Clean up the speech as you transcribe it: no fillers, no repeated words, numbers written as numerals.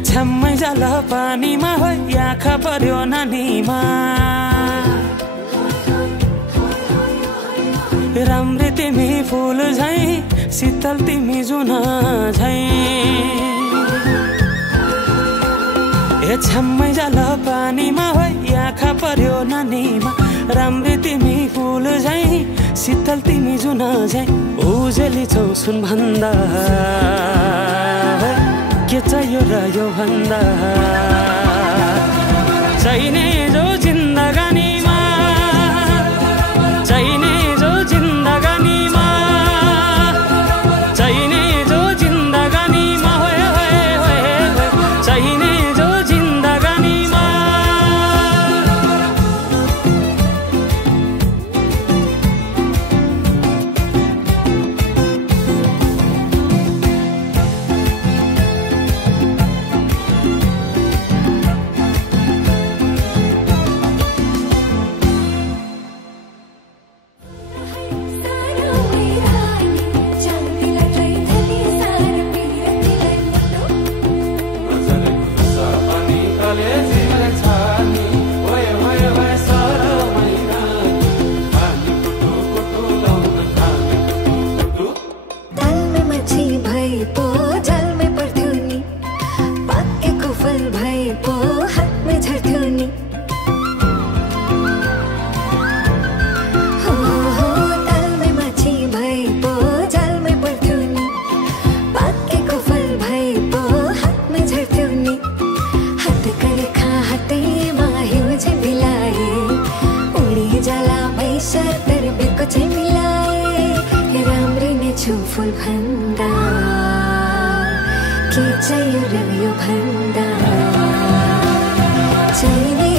छ्याम्मै जाल पानीमा हो आँखा पर्यो नानीमा राम्री तिमी फुल झै शीतल तिमी जुन झै छ्याम्मै जाल पानीमा हो आँखा पर्यो नानीमा राम्री तिमी फुल झै शीतल तिमी जुन झै उजेली छौ सुन भन्दा के चाहियो र यो भन्दा चाहिने जो जिन्दगानीमा चाहिने जो जिन्दगानीमा चाहिने जो जिन्दगानीमा होए होए होए चाहिने जो जिन्दगानीमा फुल भन्दा के चाहियो र यो भन्दा चाहिने